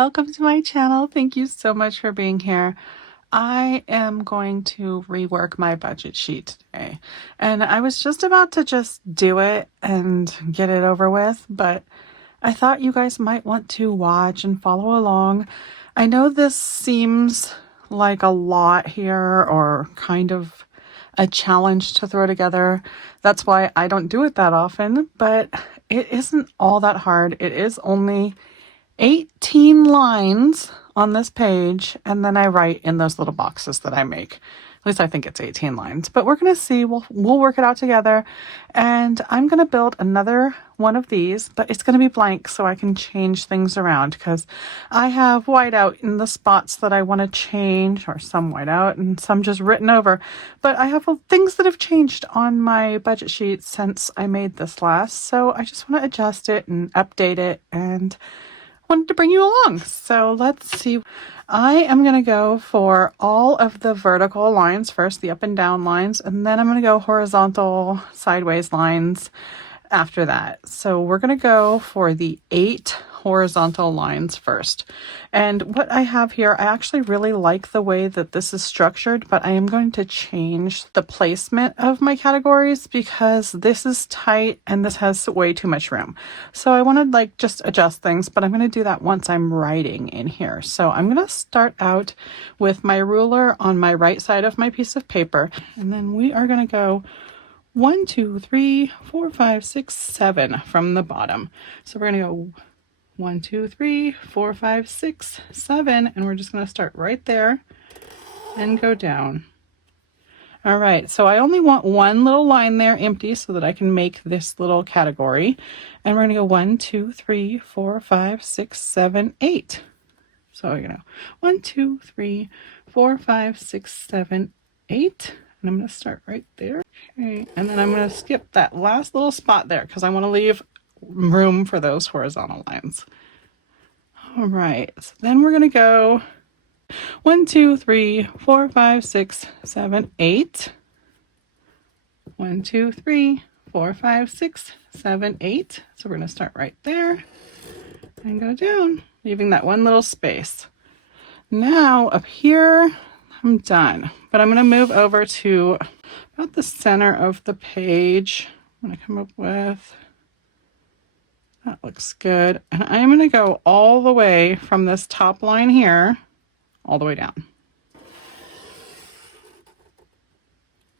welcome to my channel. Thank you so much for being here. I am going to rework my budget sheet today, and I was just about to just do it and get it over with, but I thought you guys might want to watch and follow along. I know this seems like a lot here or kind of a challenge to throw together. That's why I don't do it that often, but it isn't all that hard. It is only 18 lines on this page, and then I write in those little boxes that I make. At least I think it's 18 lines, but we're going to see. We'll work it out together, and I'm going to build another one of these, but it's going to be blank so I can change things around because I have whiteout in the spots that I want to change, or some whiteout and some just written over. But I have things that have changed on my budget sheet since I made this last, so I just want to adjust it and update it and wanted to bring you along. So let's see. I am going to go for all of the vertical lines first, the up and down lines, and then I'm going to go horizontal sideways lines after that. So we're going to go for the 8 horizontal lines first. And what I have here, I actually really like the way that this is structured, but I am going to change the placement of my categories because this is tight and this has way too much room. So I want to just adjust things, but I'm going to do that once I'm writing in here. So I'm going to start out with my ruler on my right side of my piece of paper, and then we are going to go 1, 2, 3, 4, 5, 6, 7 from the bottom. So we're going to go 1, 2, 3, 4, 5, 6, 7, and we're just going to start right there and go down. All right, so I only want one little line there empty so that I can make this little category. And we're going to go 1, 2, 3, 4, 5, 6, 7, 8. So you know, 1, 2, 3, 4, 5, 6, 7, 8. And I'm going to start right there. Okay, and then I'm going to skip that last little spot there because I want to leave room for those horizontal lines. All right, so then we're going to go 1, 2, 3, 4, 5, 6, 7, 8. 1, 2, 3, 4, 5, 6, 7, 8. So we're going to start right there and go down, leaving that one little space. Now up here, I'm done, but I'm going to move over to about the center of the page. I'm going to come up with, that looks good. And I'm going to go all the way from this top line here, all the way down.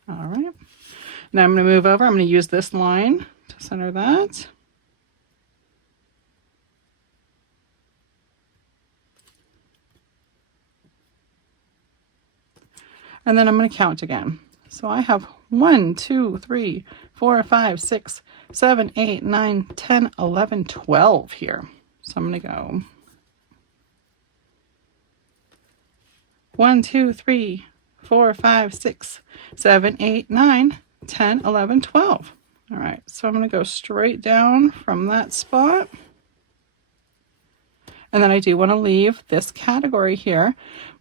All right. Now I'm going to move over. I'm going to use this line to center that. And then I'm going to count again. So I have 1, 2, 3, 4, 5, 6, 7, 8, 9, 10, 11, 12 here. So I'm going to go 1, 2, 3, 4, 5, 6, 7, 8, 9, 10, 11, 12. All right, so I'm going to go straight down from that spot. And then I do want to leave this category here.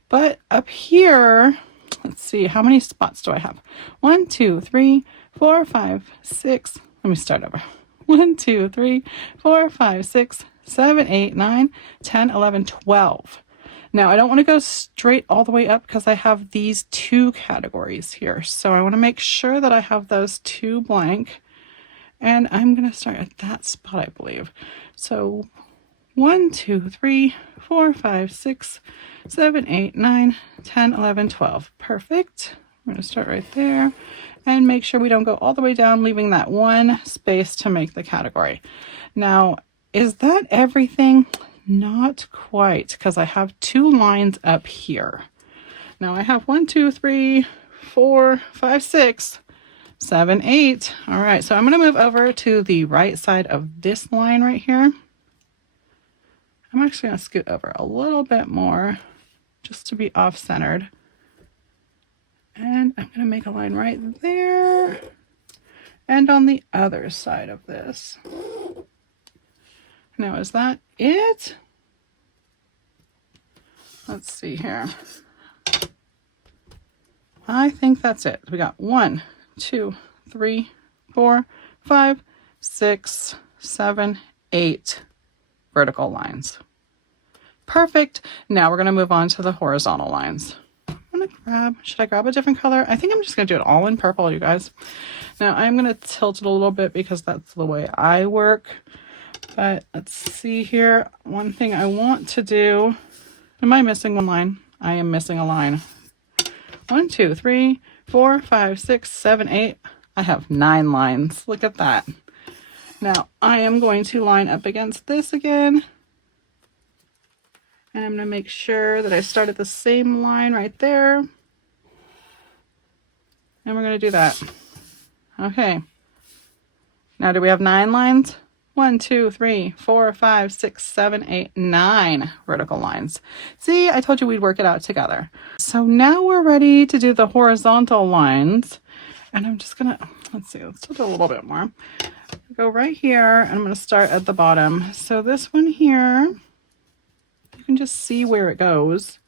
But up here, let's see, how many spots do I have? 1, 2, 3, 4, 5, 6. Let me start over. 1, 2, 3, 4, 5, 6, 7, 8, 9, 10, 11, 12. Now I don't want to go straight all the way up because I have these 2 categories here. So I want to make sure that I have those 2 blank. And I'm going to start at that spot, I believe. So 1, 2, 3, 4, 5, 6, 7, 8, 9, 10, 11, 12. Perfect. We're going to start right there and make sure we don't go all the way down, leaving that one space to make the category. Now, is that everything? Not quite, because I have 2 lines up here. Now I have 1, 2, 3, 4, 5, 6, 7, 8. All right, so I'm going to move over to the right side of this line right here. I'm actually going to scoot over a little bit more just to be off-centered. And I'm going to make a line right there and on the other side of this. Now, is that it? Let's see here. I think that's it. We got 1, 2, 3, 4, 5, 6, 7, 8 vertical lines. Perfect. Now we're going to move on to the horizontal lines. Should I grab a different color? I think I'm just going to do it all in purple, you guys. Now I'm going to tilt it a little bit because that's the way I work. But let's see here. One thing I want to do. Am I missing one line? I am missing a line. 1, 2, 3, 4, 5, 6, 7, 8. I have 9 lines. Look at that. Now I am going to line up against this again. And I'm going to make sure that I start at the same line right there. And we're going to do that. Okay. Now do we have 9 lines? 1, 2, 3, 4, 5, 6, 7, 8, 9 vertical lines. See, I told you we'd work it out together. So now we're ready to do the horizontal lines. And I'm just going to, let's do a little bit more. Go right here, and I'm going to start at the bottom. So this one here, you can just see where it goes.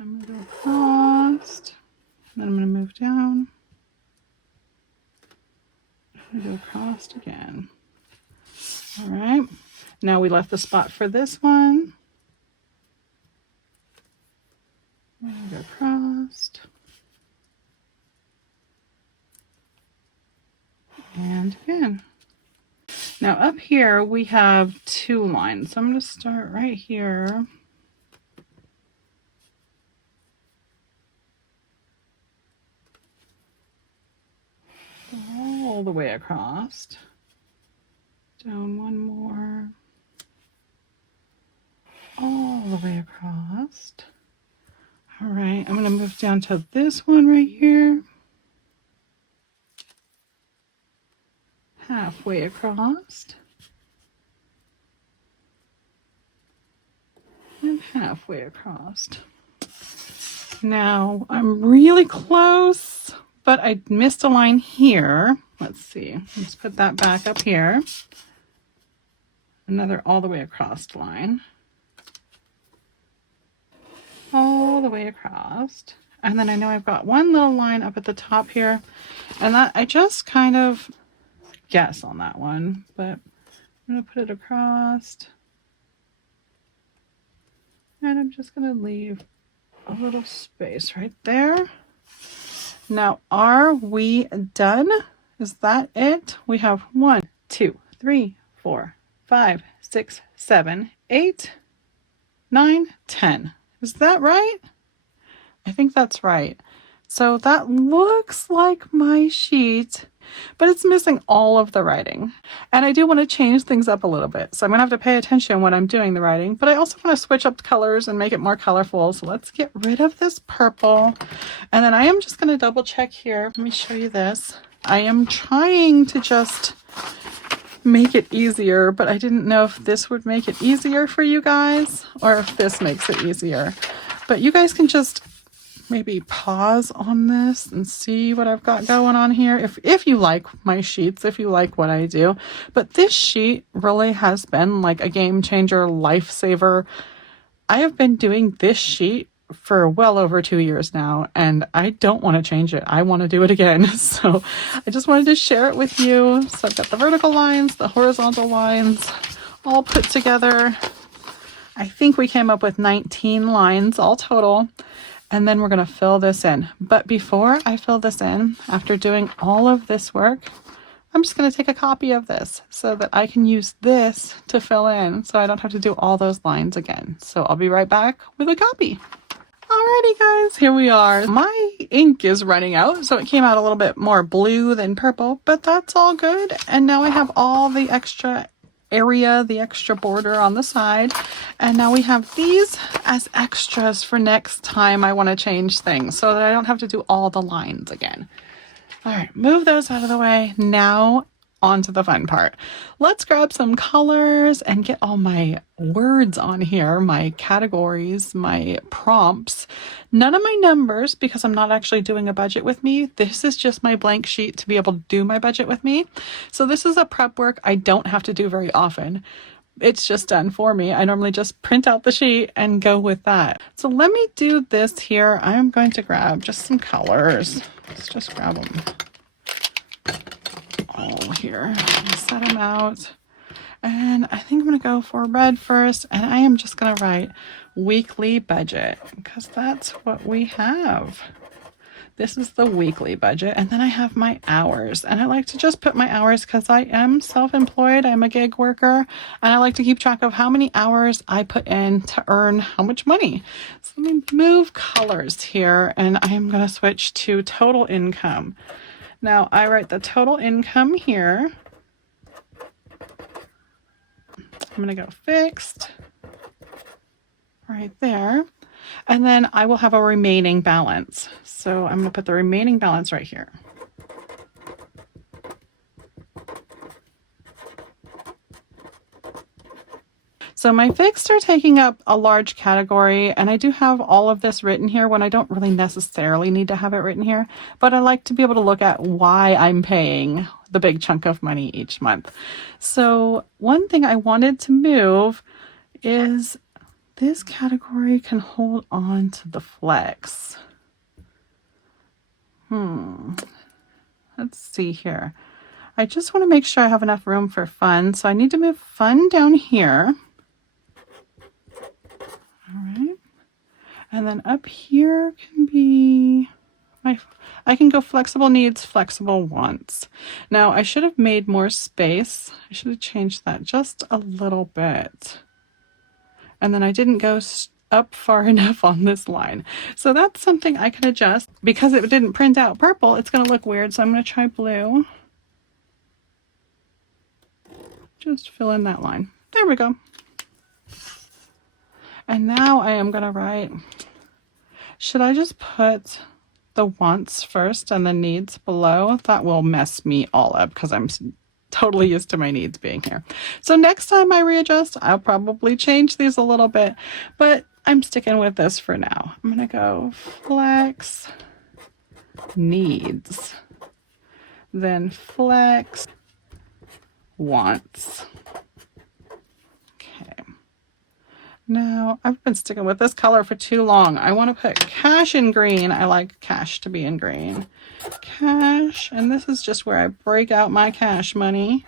I'm going to go across, then I'm going to move down. I'm going to go across again. All right, now we left the spot for this one. I'm going to go across. And again. Now up here we have 2 lines. So I'm going to start right here. All the way across. Down one more. All the way across. All right, I'm going to move down to this one right here. Halfway across. And halfway across. Now I'm really close, but I missed a line here. Let's see. Let's put that back up here. Another all the way across line. All the way across. And then I know I've got one little line up at the top here. And that I just kind of guess on that one, but I'm going to put it across. And I'm just going to leave a little space right there. Now, are we done? Is that it? We have 1, 2, 3, 4, 5, 6, 7, 8, 9, 10. Is that right? I think that's right. So that looks like my sheet, but it's missing all of the writing. And I do want to change things up a little bit. So I'm going to have to pay attention when I'm doing the writing, but I also want to switch up the colors and make it more colorful. So let's get rid of this purple. And then I am just going to double check here. Let me show you this. I am trying to just make it easier, but I didn't know if this would make it easier for you guys or if this makes it easier. But you guys can just maybe pause on this and see what I've got going on here. If you like my sheets, if you like what I do. But this sheet really has been like a game changer, lifesaver. I have been doing this sheet for well over 2 years now, and I don't want to change it. I want to do it again. So I just wanted to share it with you. So I've got the vertical lines, the horizontal lines all put together. I think we came up with 19 lines all total. And then we're going to fill this in. But before I fill this in, after doing all of this work, I'm just going to take a copy of this so that I can use this to fill in so I don't have to do all those lines again. So I'll be right back with a copy. Alrighty guys, here we are. My ink is running out, so it came out a little bit more blue than purple, but that's all good. And now I have all the extra area, the extra border on the side, and now we have these as extras for next time I want to change things so that I don't have to do all the lines again. All right, move those out of the way. Now on to the fun part. Let's grab some colors and get all my words on here, my categories, my prompts. None of my numbers because I'm not actually doing a budget with me. This is just my blank sheet to be able to do my budget with me. So this is a prep work I don't have to do very often. It's just done for me. I normally just print out the sheet and go with that. So let me do this here. I'm going to grab just some colors. Let's just grab them all here. Set them out. And I think I'm going to go for red first. And I am just going to write weekly budget because that's what we have. This is the weekly budget. And then I have my hours. And I like to just put my hours because I am self-employed. I'm a gig worker. And I like to keep track of how many hours I put in to earn how much money. So let me move colors here. And I am going to switch to total income. Now I write the total income here. I'm going to go fixed right there. And then I will have a remaining balance. So I'm going to put the remaining balance right here. So my fixed are taking up a large category, and I do have all of this written here when I don't really necessarily need to have it written here, but I like to be able to look at why I'm paying the big chunk of money each month. So one thing I wanted to move is this category can hold on to the flex. Let's see here. I just want to make sure I have enough room for fun, so I need to move fun down here. All right. And then up here can be I can go flexible needs, flexible wants. Now I should have made more space. I should have changed that just a little bit. And then I didn't go up far enough on this line. So that's something I can adjust. Because it didn't print out purple, it's going to look weird. So I'm going to try blue. Just fill in that line. There we go. And now I am going to write, should I just put the wants first and the needs below? That will mess me all up because I'm totally used to my needs being here. So next time I readjust, I'll probably change these a little bit, but I'm sticking with this for now. I'm going to go flex needs, then flex wants. Okay. Now, I've been sticking with this color for too long. I want to put cash in green. I like cash to be in green. Cash, and this is just where I break out my cash money.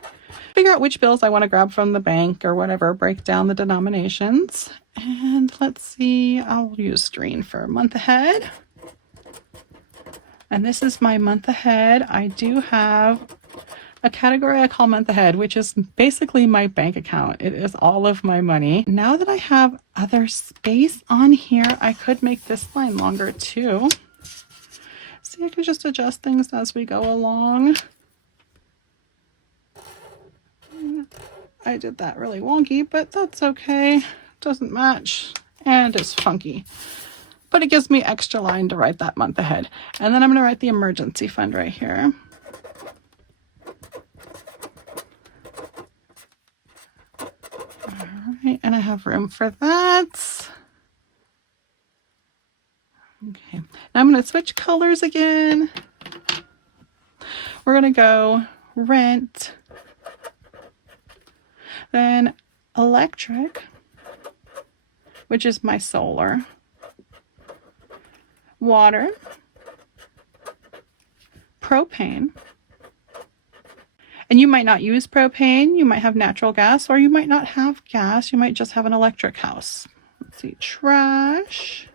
Figure out which bills I want to grab from the bank or whatever, break down the denominations. And let's see, I'll use green for month ahead. And this is my month ahead. I do have a category I call month ahead, which is basically my bank account. It is all of my money. Now that I have other space on here, I could make this line longer too. See, I can just adjust things as we go along. I did that really wonky, but that's okay. Doesn't match and it's funky. But it gives me extra line to write that month ahead. And then I'm going to write the emergency fund right here. And I have room for that. Okay, now I'm going to switch colors again. We're going to go rent, then electric, which is my solar, water, propane. And you might not use propane, you might have natural gas, or you might not have gas, you might just have an electric house. Let's see, trash.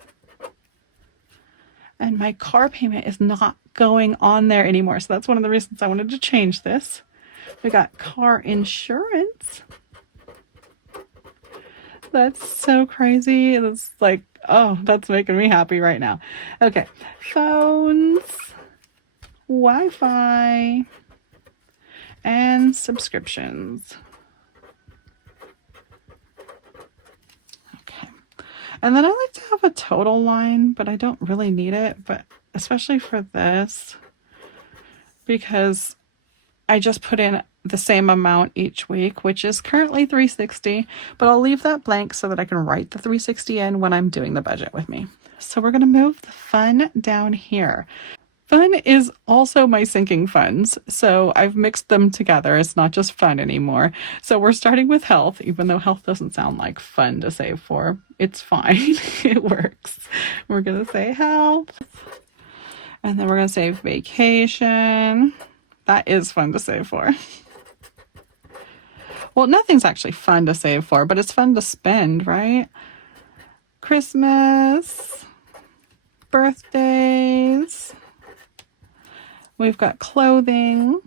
And my car payment is not going on there anymore, so that's one of the reasons I wanted to change this. We got car insurance. That's so crazy. It's like, oh, that's making me happy right now. Okay, phones, Wi-Fi, and subscriptions. Okay. And then I like to have a total line, but I don't really need it, but especially for this, because I just put in the same amount each week, which is currently $360, but I'll leave that blank so that I can write the $360 in when I'm doing the budget with me. So we're going to move the fun down here. Fun is also my sinking funds, so I've mixed them together. It's not just fun anymore. So we're starting with health, even though health doesn't sound like fun to save for. It's fine. It works. We're going to say health. And then we're going to save vacation. That is fun to save for. Well, nothing's actually fun to save for, but it's fun to spend, right? Christmas, birthdays, we've got clothing,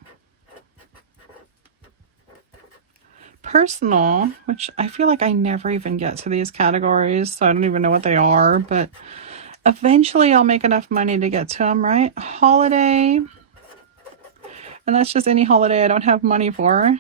personal, which I feel like I never even get to these categories, so I don't even know what they are, but eventually I'll make enough money to get to them, right? Holiday, and that's just any holiday I don't have money for.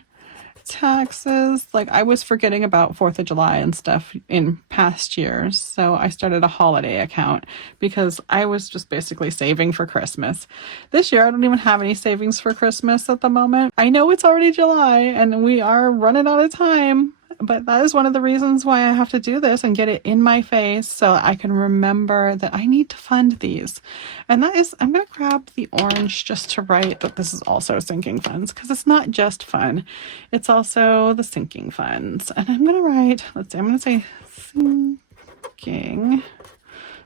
Taxes, like I was forgetting about 4th of July and stuff in past years, so I started a holiday account because I was just basically saving for Christmas. This year I don't even have any savings for Christmas at the moment. I know it's already July and we are running out of time, but that is one of the reasons why I have to do this and get it in my face so I can remember that I need to fund these. And that is, I'm going to grab the orange just to write that this is also sinking funds, because it's not just fun, it's also the sinking funds. And I'm going to write, let's see, I'm going to say sinking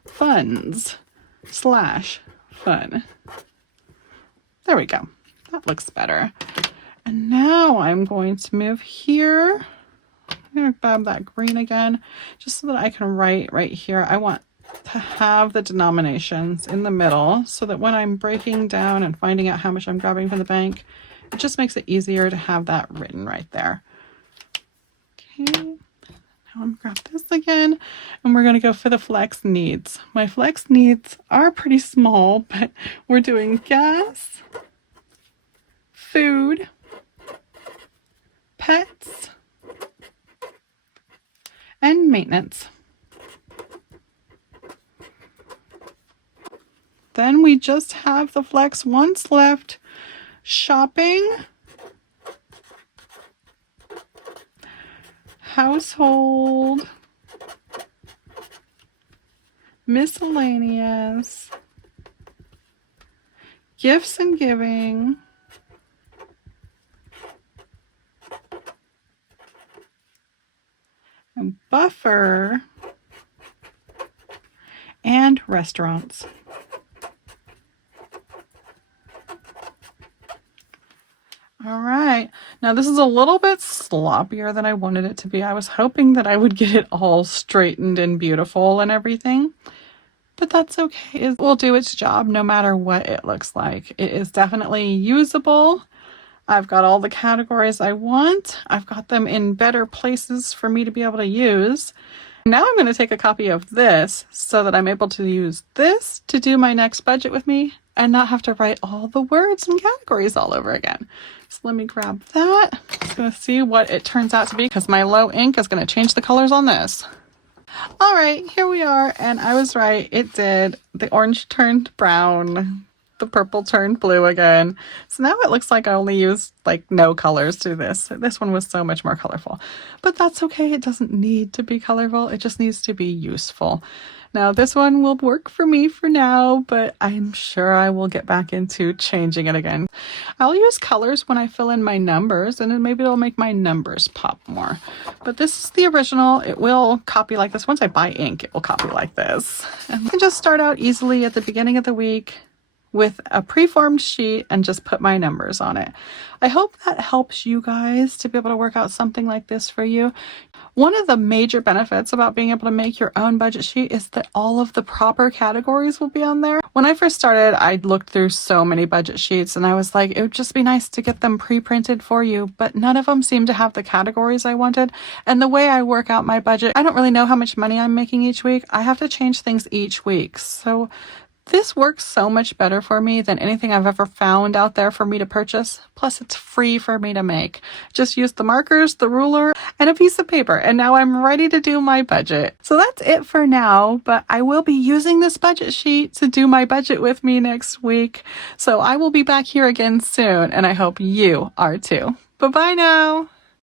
funds / fun. There we go. That looks better. And now I'm going to move here. I'm going to grab that green again, just so that I can write right here. I want to have the denominations in the middle so that when I'm breaking down and finding out how much I'm grabbing from the bank, it just makes it easier to have that written right there. Okay, now I'm going to grab this again, and we're going to go for the flex needs. My flex needs are pretty small, but we're doing gas, food, pets, and maintenance. Then we just have the flex ones left: shopping, household, miscellaneous, gifts and giving, and buffer, and restaurants. All right, now this is a little bit sloppier than I wanted it to be. I was hoping that I would get it all straightened and beautiful and everything, but that's okay. It will do its job no matter what it looks like. It is definitely usable. I've got all the categories I want. I've got them in better places for me to be able to use. Now I'm going to take a copy of this so that I'm able to use this to do my next budget with me and not have to write all the words and categories all over again. So let me grab that. I'm just going to see what it turns out to be, because my low ink is going to change the colors on this. All right, here we are, and I was right. It did. The orange turned brown. The purple turned blue again. So now it looks like I only used like no colors to this. This one was so much more colorful, but that's okay. It doesn't need to be colorful. It just needs to be useful. Now this one will work for me for now, but I'm sure I will get back into changing it again. I'll use colors when I fill in my numbers, and then maybe it'll make my numbers pop more. But this is the original. It will copy like this. Once I buy ink, it will copy like this. And I can just start out easily at the beginning of the week with a preformed sheet and just put my numbers on it. I hope that helps you guys to be able to work out something like this for you. One of the major benefits about being able to make your own budget sheet is that all of the proper categories will be on there. When I first started, I looked through so many budget sheets and I was like, it would just be nice to get them pre-printed for you, but none of them seemed to have the categories I wanted. And the way I work out my budget, I don't really know how much money I'm making each week. I have to change things each week. So this works so much better for me than anything I've ever found out there for me to purchase. Plus, it's free for me to make. Just use the markers, the ruler, and a piece of paper, and now I'm ready to do my budget. So that's it for now, but I will be using this budget sheet to do my budget with me next week. So I will be back here again soon, and I hope you are too. Bye-bye now.